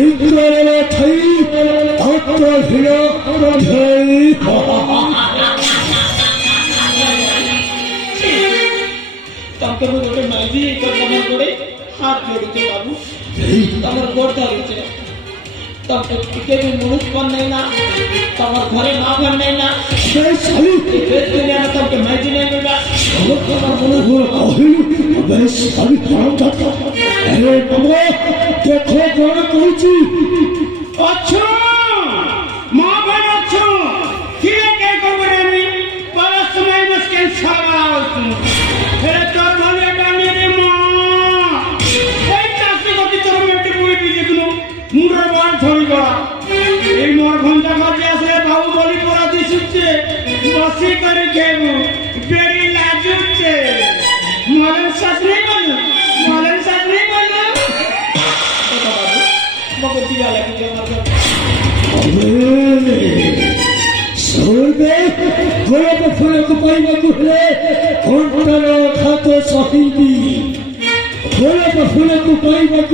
इंद्र थई तत्व हिलो थई तमके गोटे माइजी कदम गोड़े हाथ जोड़ते बाबू तमर गोड़ धरुचे तमके टिके भी मुनुष बन नहीं ना तमर घरे मां बन नहीं ना जय साली दुनिया में तमके माइजी नहीं मिलबा तमर मुनुष बोल कहलु बे साली काम जाता अरे बाबा देखो कोन कहूची अच्छा मां बन अच्छा किए के खबर है बड़ा समय मुश्किल छावा फिर तो भले डाली रे मां এই চাষি গতি তোর মেটে পুরি বিজে দিল মুন্ডর বান ধরি গড়া এই মোর ঘন্টা মাঝে আসে বাবু বলি পড়া দিছুচ্ছে বসি করে খেবু বেরি লাজুচ্ছে মলেন শাস্ত্রী বল मगर दिया लगे के मर सोलबे गोले को फूले को पाई में कुहले घंटा खातो सहीदी गोले को फूले को पाई में